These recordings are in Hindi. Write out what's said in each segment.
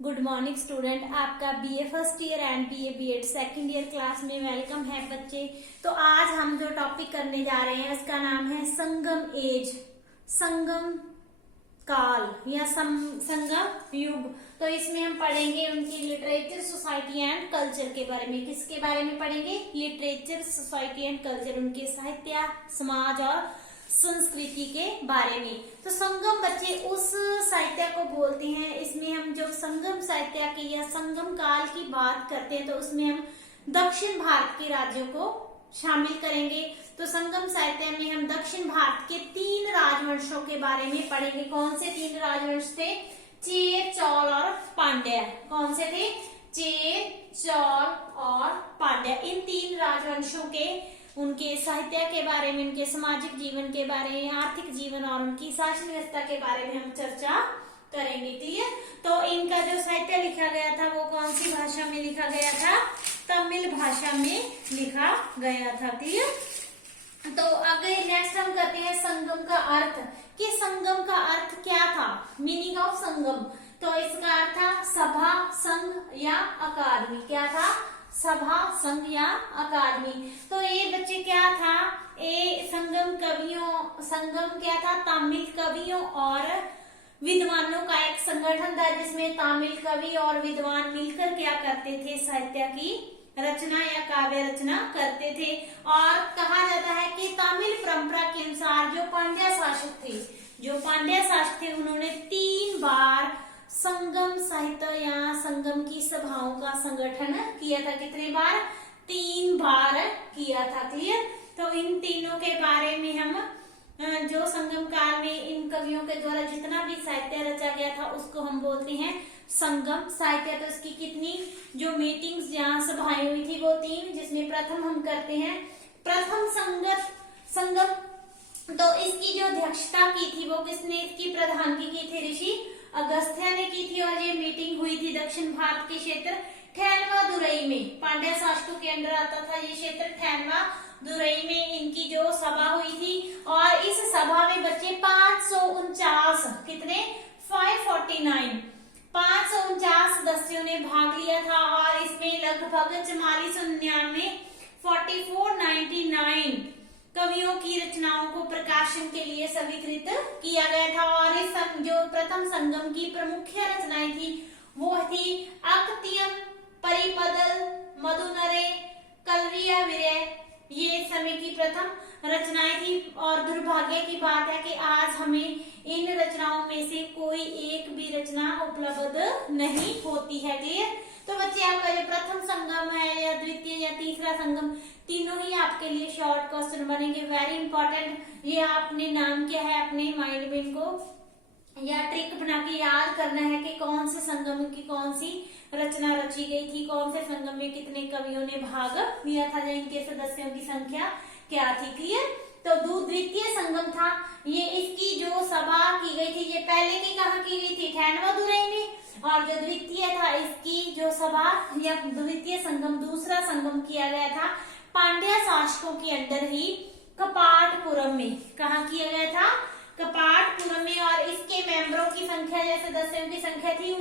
गुड मॉर्निंग स्टूडेंट, आपका BA first year and BA BEd second year class में वेलकम है बच्चे। तो आज हम जो टॉपिक करने जा रहे हैं उसका नाम है संगम एज, संगम काल या संगम युग। तो इसमें हम पढ़ेंगे उनकी लिटरेचर, सोसाइटी एंड कल्चर के बारे में। किसके बारे में पढ़ेंगे? लिटरेचर, सोसाइटी एंड कल्चर, उनके साहित्य, समाज और संस्कृति के बारे में। तो संगम बच्चे उस साहित्य को बोलते हैं, इसमें हम जो संगम साहित्य की या संगम काल की बात करते हैं तो उसमें हम दक्षिण भारत के राज्यों को शामिल करेंगे। तो संगम साहित्य में हम दक्षिण भारत के 3 राजवंशों के बारे में पढ़ेंगे। कौन से 3 राजवंश थे? चेर, चौल और पांड्य। कौन से थे? चेर, चौल और पांड्य। इन 3 राजवंशों के उनके साहित्य के बारे में, उनके सामाजिक जीवन के बारे में, आर्थिक जीवन और उनकी शासन व्यवस्था के बारे में हम चर्चा करेंगे। क्लियर? तो इनका जो साहित्य लिखा गया था वो कौन सी भाषा में लिखा गया था? तमिल भाषा में लिखा गया था। क्लियर? तो आगे नेक्स्ट हम करते हैं संगम का अर्थ, कि संगम का अर्थ क्या था? मीनिंग ऑफ संगम। तो इसका अर्थ था सभा, संघ या अकादमी। क्या था? सभा, संघ या अकादमी। तो ये बच्चे क्या था? ये संगम क्या था? तमिल कवियों और विद्वानों का एक संगठन था, जिसमें तमिल कवि और विद्वान मिलकर क्या करते थे? साहित्य की रचना या काव्य रचना करते थे। और कहा जाता है कि तमिल परंपरा के अनुसार जो पांड्य शासक थे उन्होंने 3 बार संगम साहित्य या संगम की सभाओं का संगठन किया था। कितने बार? 3 बार किया था। क्लियर? तो इन तीनों के बारे में हम जो संगम काल में इन कवियों के द्वारा जितना भी साहित्य रचा गया था उसको हम बोलते हैं संगम साहित्य। तो इसकी कितनी जो मीटिंग्स, जहाँ सभाएं हुई थी वो 3, जिसमें प्रथम हम करते हैं प्रथम संगम। तो इसकी जो अध्यक्षता की थी वो किसने? इसकी प्रधानगी की थी ऋषि अगस्त्य ने की थी। और ये मीटिंग हुई थी दक्षिण भारत के क्षेत्र ठैनवा दुरई में। पांड्य शासकों के अंडर आता था ये क्षेत्र ठैनवा दुरई में इनकी जो सभा हुई थी। और इस सभा में बच्चे 549 कितने? 549 सदस्यों ने भाग लिया था। और इसमें लगभग 4499 कवियों की रचनाओं को प्रकाशन के लिए स्वीकृत किया गया था। और इस जो प्रथम संगम की प्रमुख रचनाएं थी वो थी अकतियम, परिपदल, मधुनरे, कलरिया विरय। ये समय की प्रथम रचनाएं थी। और दुर्भाग्य की बात है कि आज हमें इन रचनाओं में से कोई एक भी रचना उपलब्ध नहीं होती है। क्लियर? तो बच्चे आपका जो प्रथम संगम है या द्वितीय या तीसरा संगम, तीनों ही आपके लिए शॉर्ट क्वेश्चन बनेंगे, वेरी इंपॉर्टेंट। ये आपने नाम क्या है अपने माइंड में इनको या ट्रिक बना के याद करना है कि कौन से संगम की कौन सी रचना रची गई थी, कौन से संगम में कितने कवियों ने भाग लिया था, या इनके सदस्यों की संख्या क्या थी। क्लियर? तो द्वितीय संगम था ये, इसकी जो सभा की गई थी ये पहले की कहाँ की गई थी? ठैनवा दुरई में। और जो द्वितीय था इसकी जो सभा या द्वितीय संगम, दूसरा संगम किया गया था पांड्य शासकों के अंदर ही कपाटपुरम में। कहाँ किया गया था? कपाटपुरम में। और इसके मेंबरों की संख्या या सदस्यों की संख्या थी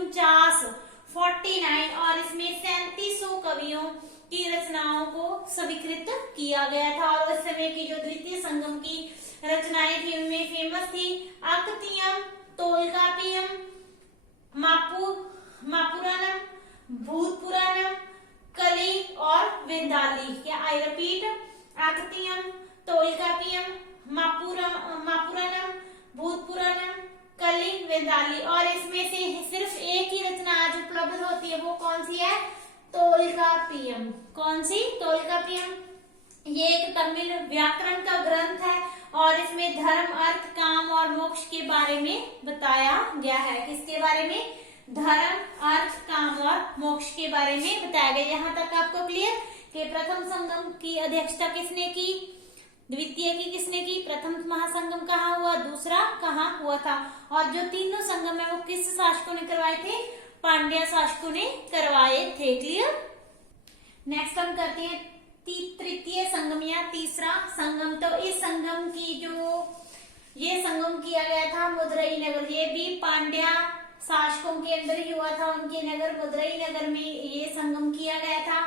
49 और इसमें 3700 कवियों की रचनाओं को स्वीकृत किया गया था। और उस समय की जो द्वितीय संगम की रचनाएं थी उनमें फेमस थी अकतियम, तोलकापियम, मापुरानम, भूतपुराणम, कली और वेदाली। क्या आई रिपीट? अकतियम, तोलकापियम, मापुरानम, भूतपुराणम, कली, वेदाली। और इसमें से सिर्फ एक ही रचना आज उपलब्ध होती है, वो कौन सी है? तोलकापियम। कौन सी? तोलकापियम। ये एक तमिल व्याकरण का ग्रंथ है और इसमें धर्म, अर्थ, काम और मोक्ष के बारे में बताया गया है। किसके बारे में? धर्म, अर्थ, काम और मोक्ष के बारे में बताया गया। यहाँ तक आपको क्लियर कि प्रथम संगम की अध्यक्षता किसने की? द्वितीय की किसने की? प्रथम महासंगम कहाँ हुआ? दूसरा कहाँ हुआ था? और जो तीनों संगम है वो किस शासकों ने करवाए थे? पांड्य शासकों ने करवाए थे। क्लियर? नेक्स्ट हम करते हैं तृतीय संगम या तीसरा संगम। तो इस संगम की जो ये संगम किया गया था मदुरई नगर, ये भी पांड्या शासकों के अंदर ही हुआ था। उनकी के नगर मदुरई नगर में ये संगम किया गया था।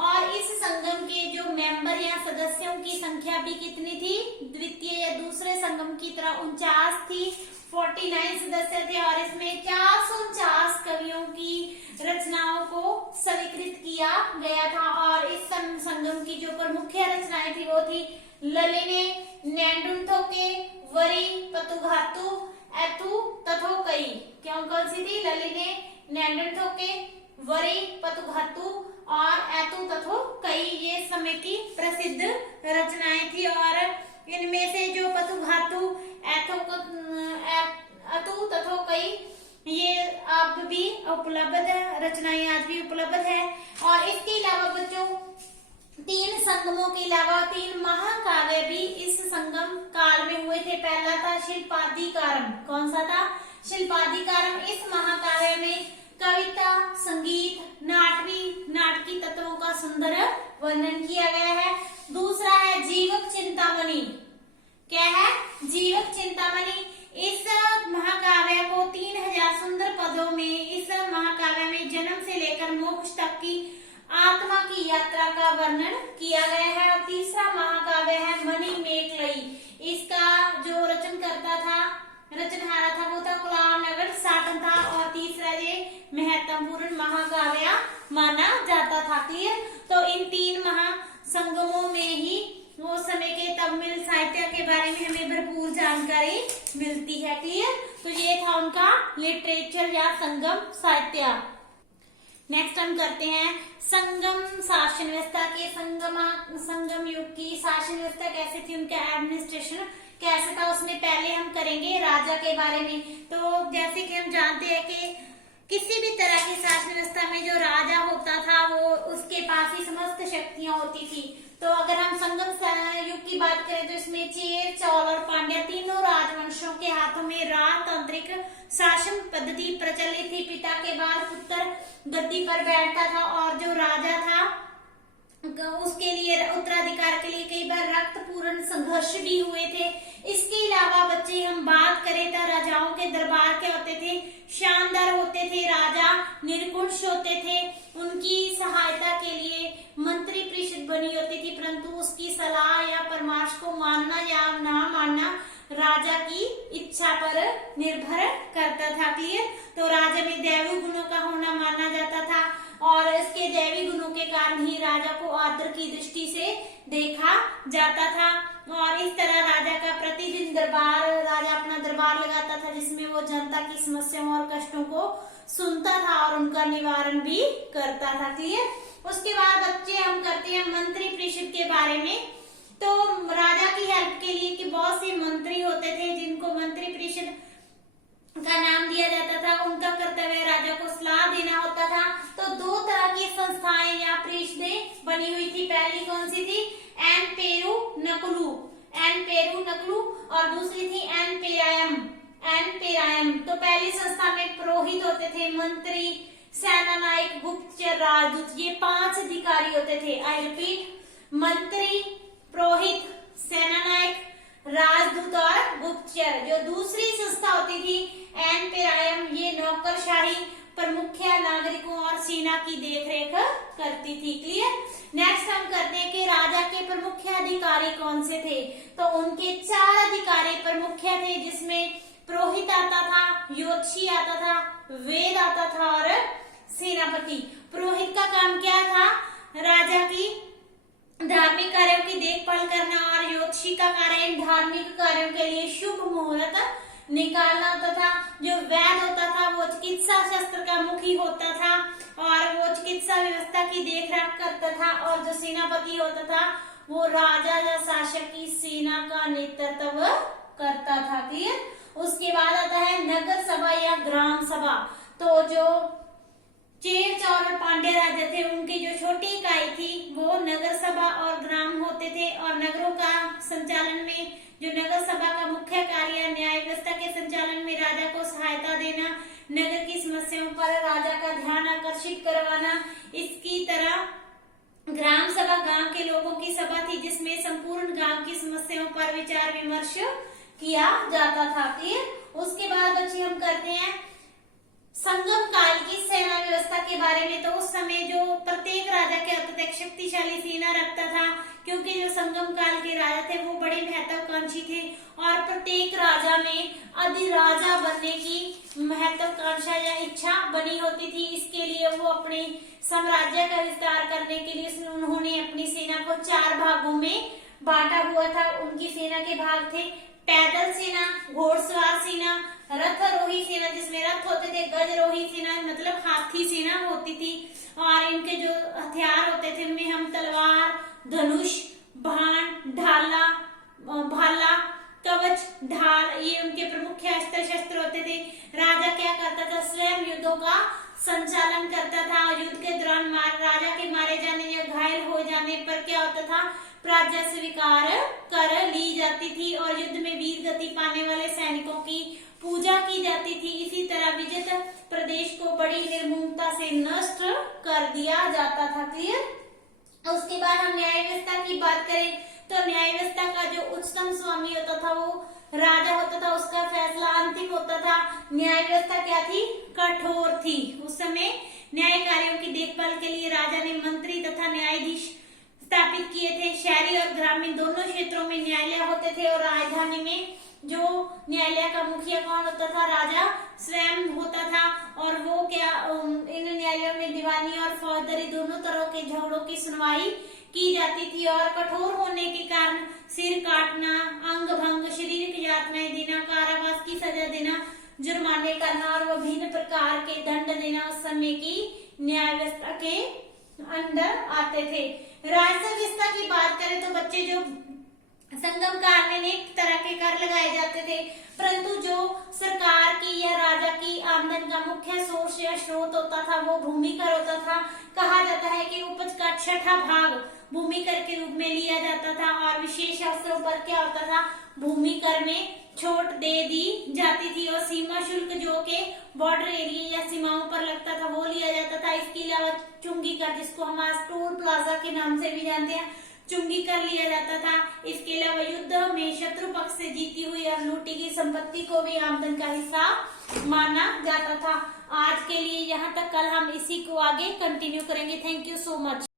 और इस संगम के जो मेंबर या सदस्यों की संख्या भी कितनी थी, द्वितीय या दूसरे संगम की तरह 49 थी, 49 सदस्य थे। और इसमें 449 कवियों की रचनाओं को स्वीकृत किया गया था। और इस संगम की जो प्रमुख रचनाएं थी वो थी ललिने नेंडुंथोके वरी पतुघातु एतु तथोकई। क्यों कौन सी थी? ललिने नेंडुंथोके वरी पतुघातु और एतु तथोकई, ये समय की प्रसिद्ध रचनाएं थी। और इनमें से जो पतुघातु एतु तथोकई ये अब भी उपलब्ध है, रचनाएं आज भी उपलब्ध है। और इसके अलावा बच्चों 3 संगमों के अलावा 3 महाकाव्य भी इस संगम काल में हुए थे। पहला था शिल्पादिकारम। कौन सा था? शिल्पादिकारम। इस महाकाव्य में कविता, संगीत, नाटकी तत्वों का सुंदर वर्णन किया गया है। दूसरा है जीवक चिंतामणि। क्या है? जीवक चिंतामणि। इस महाकाव्य को 3000 सुंदर पदों में इस महाकाव्य में जन्म से लेकर मोक्ष तक की आत्मा की यात्रा का वर्णन किया गया है। और तीसरा महाकाव्य है मणिमेखलई। इसका जो रचनहारा था वो था कुलाउनगर साटन था। और तीसरा ये महत्वपूर्ण महाकाव्य माना जाता था। क्लियर? तो इन 3 महासंगमों में ही वो समय के तमिल साहित्य के बारे में हमें भरपूर जानकारी मिलती है। क्लियर? तो ये था उनका लिटरेचर या संगम साहित्य। नेक्स्ट हम करते हैं संगम शासन व्यवस्था के संगम युग की शासन व्यवस्था कैसे थी, उनका एडमिनिस्ट्रेशन कैसे था, उसमें पहले हम करेंगे राजा के बारे में। तो जैसे कि हम जानते हैं कि किसी भी तरह की शासन व्यवस्था में जो राजा होता था वो उसके पास ही समस्त शक्तियां होती थी। तो अगर हम संगम युग की बात करें तो इसमें चेर, चौल और पांड्या तीनों राजवंशों के हाथों में राजतांत्रिक शासन पद्धति प्रचलित थी। पिता के बाद पुत्र गद्दी पर बैठता था और जो राजा था उसके लिए उत्तराधिकार के लिए कई बार रक्तपूर्ण संघर्ष भी हुए थे। इसके अलावा बच्चे हम बात करें तो राजाओं के दरबार क्या होते थे? शानदार होते थे। राजा निर्कुंश होते थे। उनकी सहायता के लिए मंत्री परिषद बनी होती थी, परंतु उसकी सलाह या परामर्श को मानना या ना मानना राजा की इच्छा पर निर्भर करता था। क्लियर? तो राजा में दैवी गुणों का होना माना जाता था और इसके दैवी गुणों के कारण ही राजा को आदर की दृष्टि से देखा जाता था। और इस तरह राजा का प्रतिदिन राजा अपना दरबार लगाता था जिसमें वो जनता की समस्याओं और कष्टों को सुनता था और उनका निवारण भी करता था। क्लियर? उसके बाद बच्चे हम करते हैं मंत्री परिषद के बारे में। तो राजा की हेल्प के लिए कि बहुत से मंत्री होते थे जिनको मंत्री परिषद का नाम दिया जाता था। उनका कर्तव्य राजा को सलाह देना होता था। तो 2 तरह की संस्थाएं या परिषदें बनी हुई थी। पहली कौन सी थी? एन पेरू नकलू और दूसरी थी एन पेरायम। तो पहली संस्था में पुरोहित होते थे, मंत्री, सेनानायक, गुप्तचर, राजदूत, ये 5 अधिकारी होते थे। आई रिपीट, मंत्री, पुरोहित, सेनानायक, राजदूत और गुप्तचर। जो दूसरी संस्था होती थी एन पेरायम, ये नौकरशाही प्रमुख नागरिकों और सेना की देखरेख करती थी। क्लियर? नेक्स्ट हम करते हैं कि राजा के प्रमुख अधिकारी कौन से थे। तो उनके 4 अधिकारी प्रमुख थे जिसमें पुरोहित आता था, ज्योतिषी आता था, वेद आता था और सेनापति। पुरोहित का काम क्या था? राजा की धार्मिक कार्यों की देखभाल करना और ज्योतिषी का कार्य धार्मिक कार्यों के लिए शुभ मुहूर्त निकालना होता था। जो वैद होता था वो चिकित्सा शास्त्र का मुखी होता था और वो चिकित्सा व्यवस्था की देखरेख करता था। और जो सेनापति होता था वो राजा या शासक की सेना का नेतृत्व करता था। क्लियर? उसके बाद आता है नगर सभा या ग्राम सभा। तो जो चेर, चौल और पांड्या राजा थे उनकी जो छोटी इकाई थी वो नगर सभा और ग्राम होते थे। और नगरों का संचालन में जो नगर सभा का मुख्य कार्य न्याय व्यवस्था के संचालन में राजा को सहायता देना, नगर की समस्याओं पर राजा का ध्यान आकर्षित करवाना। इसकी तरह ग्राम सभा गांव के लोगों की सभा थी जिसमें संपूर्ण गांव की समस्याओं पर विचार विमर्श किया जाता था। उसके बाद बच्चे हम करते हैं संगम काल की सेना व्यवस्था बारे में, तो उस समय जो प्रत्येक राजा के अत्यधिक शक्तिशाली सेना रखता था, क्योंकि जो संगम काल के राजा थे वो बड़े महत्वाकांक्षी थे और प्रत्येक राजा में अधिराजा बनने की महत्वाकांक्षा या इच्छा बनी होती थी। इसके लिए वो अपने साम्राज्य का विस्तार करने के लिए उन्होंने अपनी सेना को 4 भागों में बांटा हुआ था। उनकी सेना के भाग थे पैदल सेना, घोड़सवार सेना, रथारोही सेना जिसमें रथ होते थे, गजरोही सेना मतलब हाथी सेना होती थी, और इनके जो हथियार होते थे उनमें हम तलवार, धनुष, बाण, ढाला, भाला, कवच, ढाल, ये उनके प्रमुख अस्त्र शस्त्र होते थे। राजा क्या करता था, स्वयं युद्धों का संचालन करता था। युद्ध के दौरान राजा के मारे जाने या घायल हो जाने पर क्या होता था, प्रजा स्वीकार कर ली जाती थी और युद्ध में वीर गति पाने वाले सैनिकों की पूजा की जाती थी। इसी तरह विजित प्रदेश को बड़ी निर्ममता से नष्ट कर दिया जाता था। क्लियर। उसके बाद हम न्याय व्यवस्था की बात करें तो न्याय व्यवस्था का जो उच्चतम स्वामी होता था वो राजा होता था, उसका फैसला अंतिम होता था। न्याय व्यवस्था क्या थी, कठोर थी। उस समय न्याय कार्यों की देखभाल के लिए राजा ने मंत्री तथा न्यायाधीश स्थापित किए थे। शहरी और ग्रामीण दोनों क्षेत्रों में न्यायालय होते थे और राजधानी में जो न्यायालय का मुखिया कौन होता था, राजा स्वयं होता था। और वो क्या इन न्यायालयों में दीवानी और फौजदारी दोनों तरह के झगड़ों की सुनवाई की जाती थी और कठोर होने के कारण सिर काटना, अंग भंग, शारीरिक यातनाएं देना, कारावास की सजा देना, जुर्माने करना और विभिन्न प्रकार के दंड देना उस समय की न्याय व्यवस्था के अंदर आते थे। राजस्व व्यवस्था की बात करें तो बच्चे जो संगम काल में अनेक तरह के कर लगाए जाते थे, परंतु जो सरकार की या राजा की आमदन का मुख्य सोर्स या स्रोत होता था वो भूमि कर होता था। कहा जाता है कि उपज का 6ठा भाग भूमि कर के रूप में लिया जाता था और विशेष अवसरों पर क्या होता था, भूमि कर में छूट दे दी जाती थी और सीमा शुल्क जो के बॉर्डर एरिया या सीमाओं पर लगता था वो लिया जाता था। इसके अलावा चुंगी कर, जिसको हम आज टोल प्लाजा के नाम से भी जानते हैं, चुंगी कर लिया जाता था। इसके अलावा युद्ध में शत्रु पक्ष से जीती हुई और लूटी गई संपत्ति को भी आमदन का हिस्सा माना जाता था। आज के लिए यहाँ तक, कल हम इसी को आगे कंटिन्यू करेंगे। Thank you so much.